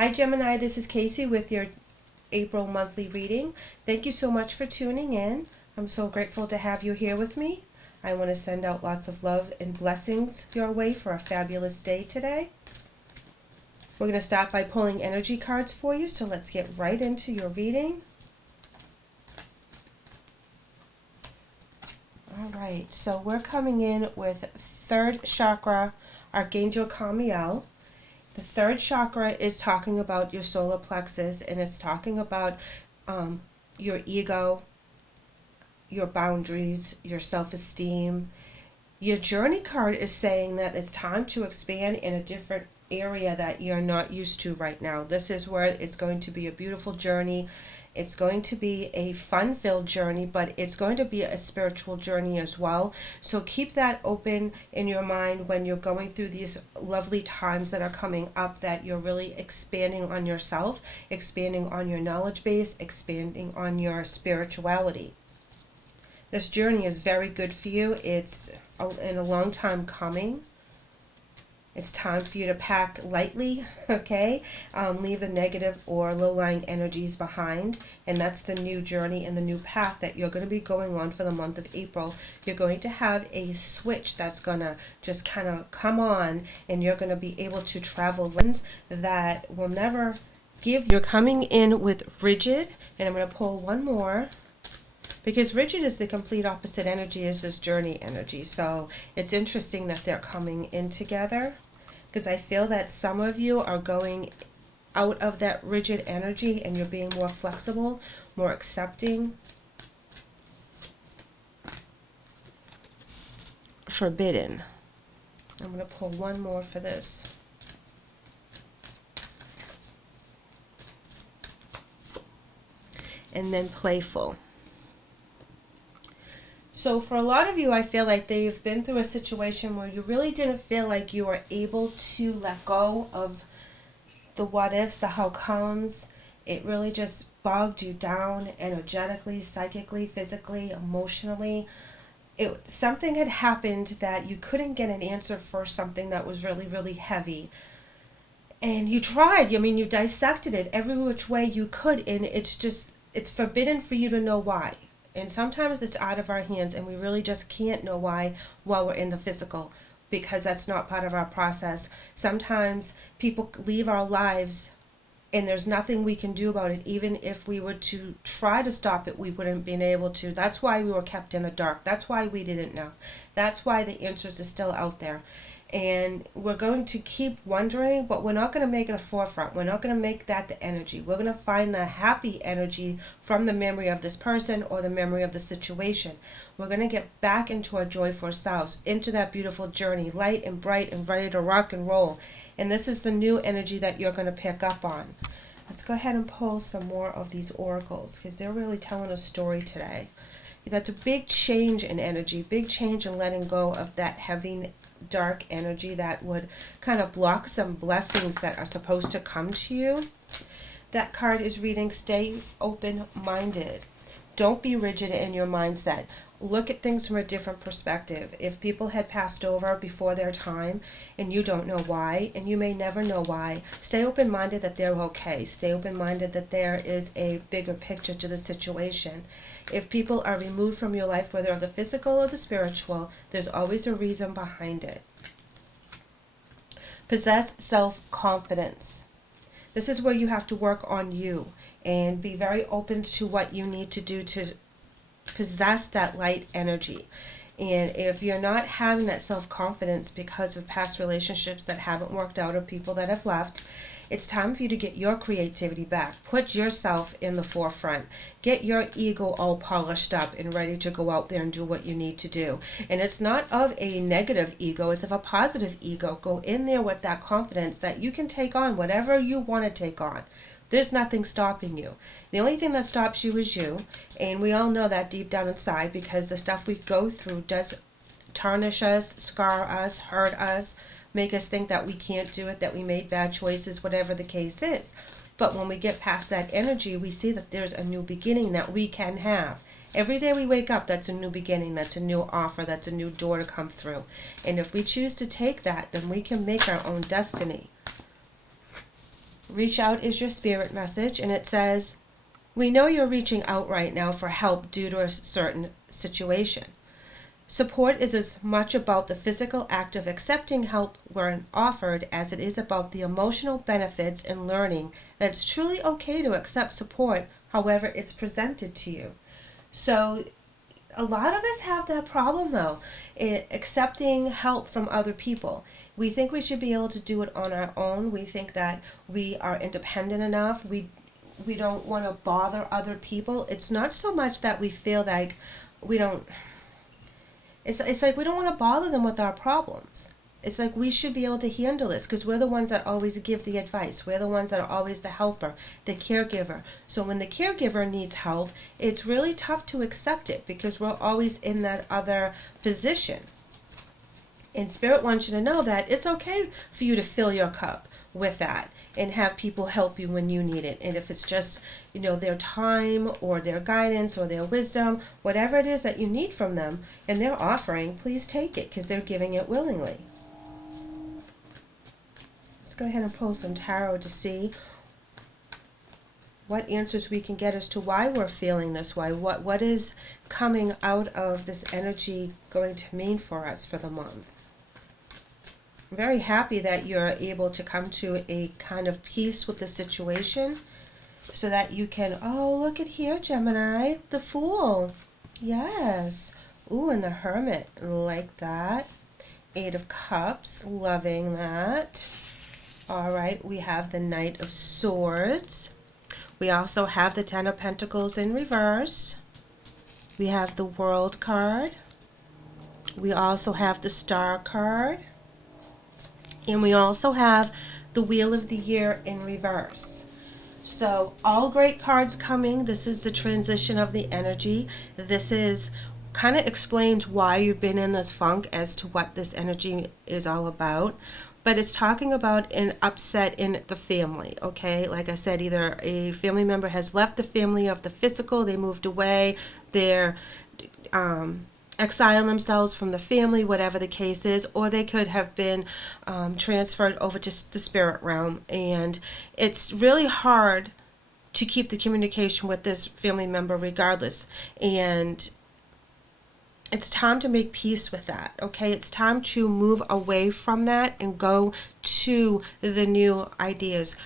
Hi Gemini, this is Kacee with your April monthly reading. Thank you so much for tuning in. I'm so grateful to have you here with me. I want to send out lots of love and blessings your way for a fabulous day today. We're going to start by pulling energy cards for you, so let's get right into your reading. Alright, so we're coming in with third chakra, Archangel Kamiel. The third chakra is talking about your solar plexus, and it's talking about your ego, your boundaries, your self-esteem. Your journey card is saying that it's time to expand in a different area that you're not used to right now. This is where it's going to be a beautiful journey. It's going to be a fun-filled journey, but it's going to be a spiritual journey as well. So keep that open in your mind when you're going through these lovely times that are coming up, that you're really expanding on yourself, expanding on your knowledge base, expanding on your spirituality. This journey is very good for you. It's in a long time coming. It's time for you to pack lightly, okay? Leave the negative or low-lying energies behind, and that's the new journey and the new path that you're going to be going on for the month of April. You're going to have a switch that's going to just kind of come on, and you're going to be able to travel lanes that will never give. You're coming in with rigid, and I'm going to pull one more, because rigid is the complete opposite energy as this journey energy. So it's interesting that they're coming in together, because I feel that some of you are going out of that rigid energy and you're being more flexible, more accepting. Forbidden. I'm going to pull one more for this. And then playful. So for a lot of you, I feel like they've been through a situation where you really didn't feel like you were able to let go of the what ifs, the how comes. It really just bogged you down energetically, psychically, physically, emotionally. Something had happened that you couldn't get an answer for, something that was really, really heavy. And you tried. I mean, you dissected it every which way you could, and it's forbidden for you to know why. And sometimes it's out of our hands, and we really just can't know why while we're in the physical, because that's not part of our process. Sometimes people leave our lives and there's nothing we can do about it. Even if we were to try to stop it, we wouldn't be able to. That's why we were kept in the dark. That's why we didn't know. That's why the answers are still out there. And we're going to keep wondering, but we're not going to make it a forefront. We're not going to make that the energy. We're going to find the happy energy from the memory of this person or the memory of the situation. We're going to get back into our joyful selves, into that beautiful journey, light and bright and ready to rock and roll. And this is the new energy that you're going to pick up on. Let's go ahead and pull some more of these oracles, because they're really telling a story today. That's a big change in energy, big change in letting go of that heavy, dark energy that would kind of block some blessings that are supposed to come to you. That card is reading, stay open-minded. Don't be rigid in your mindset. Look at things from a different perspective. If people had passed over before their time and you don't know why, and you may never know why, stay open-minded that they're okay. Stay open-minded that there is a bigger picture to the situation. If people are removed from your life, whether of the physical or the spiritual, there's always a reason behind it. Possess self-confidence. This is where you have to work on you and be very open to what you need to do to possess that light energy. And if you're not having that self-confidence because of past relationships that haven't worked out or people that have left, it's time for you to get your creativity back. Put yourself in the forefront. Get your ego all polished up and ready to go out there and do what you need to do. And it's not of a negative ego, it's of a positive ego. Go in there with that confidence that you can take on whatever you want to take on. There's nothing stopping you. The only thing that stops you is you, and we all know that deep down inside, because the stuff we go through does tarnish us, scar us, hurt us, make us think that we can't do it, that we made bad choices, whatever the case is. But when we get past that energy, we see that there's a new beginning that we can have. Every day we wake up, that's a new beginning, that's a new offer, that's a new door to come through. And if we choose to take that, then we can make our own destiny. Reach out is your spirit message, and it says, we know you're reaching out right now for help due to a certain situation. Support is as much about the physical act of accepting help when offered as it is about the emotional benefits in learning that it's truly okay to accept support however it's presented to you. So a lot of us have that problem though, in accepting help from other people. We think we should be able to do it on our own. We think that we are independent enough. We don't want to bother other people. It's not so much that we feel like we don't, it's like we don't want to bother them with our problems. It's like we should be able to handle this because we're the ones that always give the advice. We're the ones that are always the helper, the caregiver. So when the caregiver needs help, it's really tough to accept it because we're always in that other position. And Spirit wants you to know that it's okay for you to fill your cup with that and have people help you when you need it. And if it's just, their time or their guidance or their wisdom, whatever it is that you need from them and they're offering, please take it because they're giving it willingly. Let's go ahead and pull some tarot to see what answers we can get as to why we're feeling this way. What is coming out of this energy going to mean for us for the month? I'm very happy that you're able to come to a kind of peace with the situation so that you can, oh, look at here, Gemini, the Fool. Yes. Ooh, and the Hermit, like that. 8 of Cups, loving that. All right, we have the Knight of Swords. We also have the 10 of Pentacles in reverse. We have the World card. We also have the Star card. And we also have the Wheel of the Year in reverse. So all great cards coming. This is the transition of the energy. This is kind of explains why you've been in this funk as to what this energy is all about. But it's talking about an upset in the family, okay? Like I said, either a family member has left the family of the physical, they moved away, they're exiling themselves from the family, whatever the case is, or they could have been transferred over to the spirit realm. And it's really hard to keep the communication with this family member regardless. And it's time to make peace with that, okay? It's time to move away from that and go to the new ideas.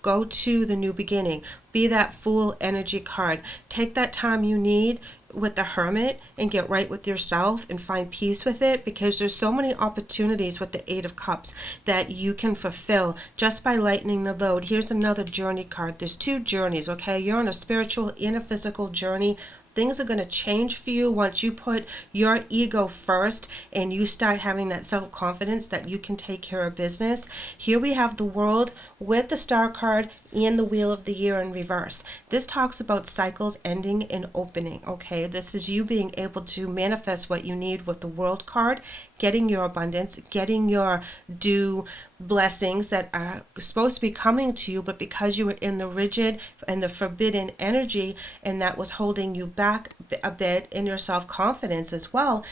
Go to the new beginning. Be that Fool energy card. Take that time you need with the Hermit and get right with yourself and find peace with it, because there's so many opportunities with the 8 of Cups that you can fulfill just by lightening the load. Here's another journey card. There's 2 journeys, okay? You're on a spiritual and a physical journey. Things are going to change for you once you put your ego first and you start having that self-confidence that you can take care of business. Here we have the World with the Star card and the Wheel of the Year in reverse. This talks about cycles ending and opening, okay? This is you being able to manifest what you need with the World card, getting your abundance, getting your due blessings that are supposed to be coming to you, but because you were in the rigid and the forbidden energy and that was holding you back a bit in your self-confidence as well.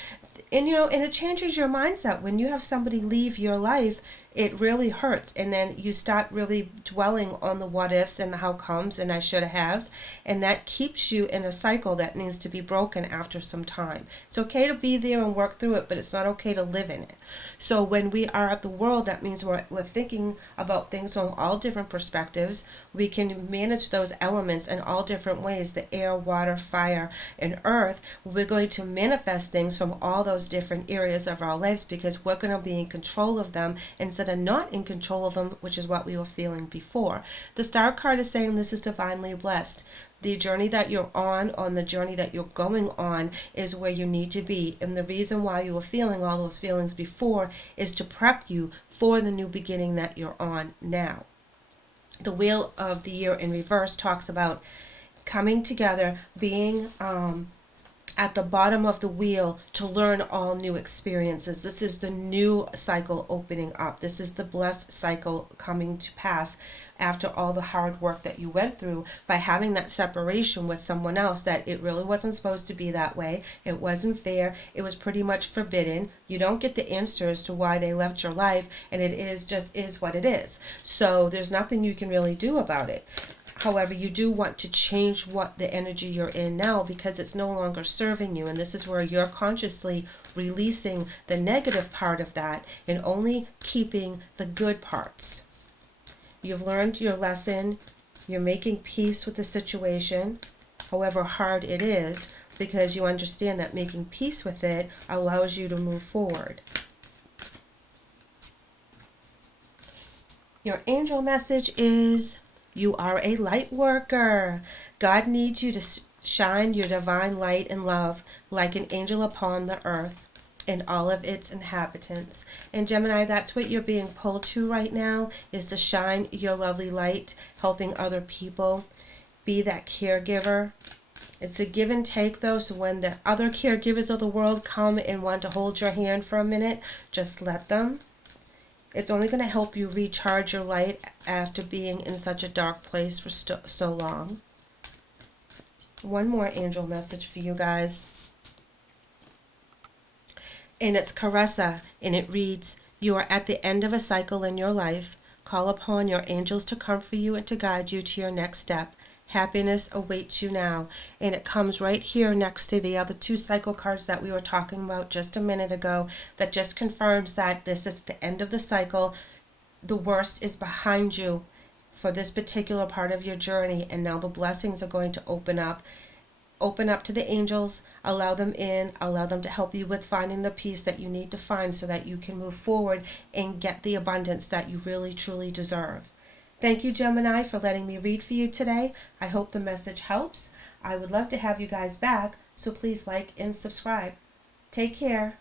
And and it changes your mindset. When you have somebody leave your life, it really hurts, and then you start really dwelling on the what ifs and the how comes and I should haves, and that keeps you in a cycle that needs to be broken after some time. It's okay to be there and work through it, but it's not okay to live in it. So when we are at the World, that means we're thinking about things from all different perspectives. We can manage those elements in all different ways, the air, water, fire, and earth. We're going to manifest things from all those different areas of our lives because we're going to be in control of them instead of not in control of them, which is what we were feeling before. The Star card is saying this is divinely blessed. The journey that you're on the journey that you're going on is where you need to be. And the reason why you were feeling all those feelings before is to prep you for the new beginning that you're on now. The Wheel of the Year in reverse talks about coming together, being at the bottom of the wheel to learn all new experiences. This is the new cycle opening up. This is the blessed cycle coming to pass after all the hard work that you went through by having that separation with someone else, that it really wasn't supposed to be that way. It wasn't fair. It was pretty much forbidden. You don't get the answer as to why they left your life, and it is just is what it is. So there's nothing you can really do about it. However, you do want to change what the energy you're in now, because it's no longer serving you. And this is where you're consciously releasing the negative part of that and only keeping the good parts. You've learned your lesson. You're making peace with the situation, however hard it is, because you understand that making peace with it allows you to move forward. Your angel message is: you are a light worker. God needs you to shine your divine light and love like an angel upon the earth and all of its inhabitants. And Gemini, that's what you're being pulled to right now, is to shine your lovely light, helping other people, be that caregiver. It's a give and take though, so when the other caregivers of the world come and want to hold your hand for a minute, just let them. It's only going to help you recharge your light after being in such a dark place for so long. One more angel message for you guys. And it's Kacee, and it reads: you are at the end of a cycle in your life. Call upon your angels to comfort you and to guide you to your next step. Happiness awaits you now. And it comes right here next to the other two cycle cards that we were talking about just a minute ago, that just confirms that this is the end of the cycle. The worst is behind you for this particular part of your journey, and now the blessings are going to open up to the angels. Allow them in, allow them to help you with finding the peace that you need to find so that you can move forward and get the abundance that you really truly deserve. Thank you, Gemini, for letting me read for you today. I hope the message helps. I would love to have you guys back, so please like and subscribe. Take care.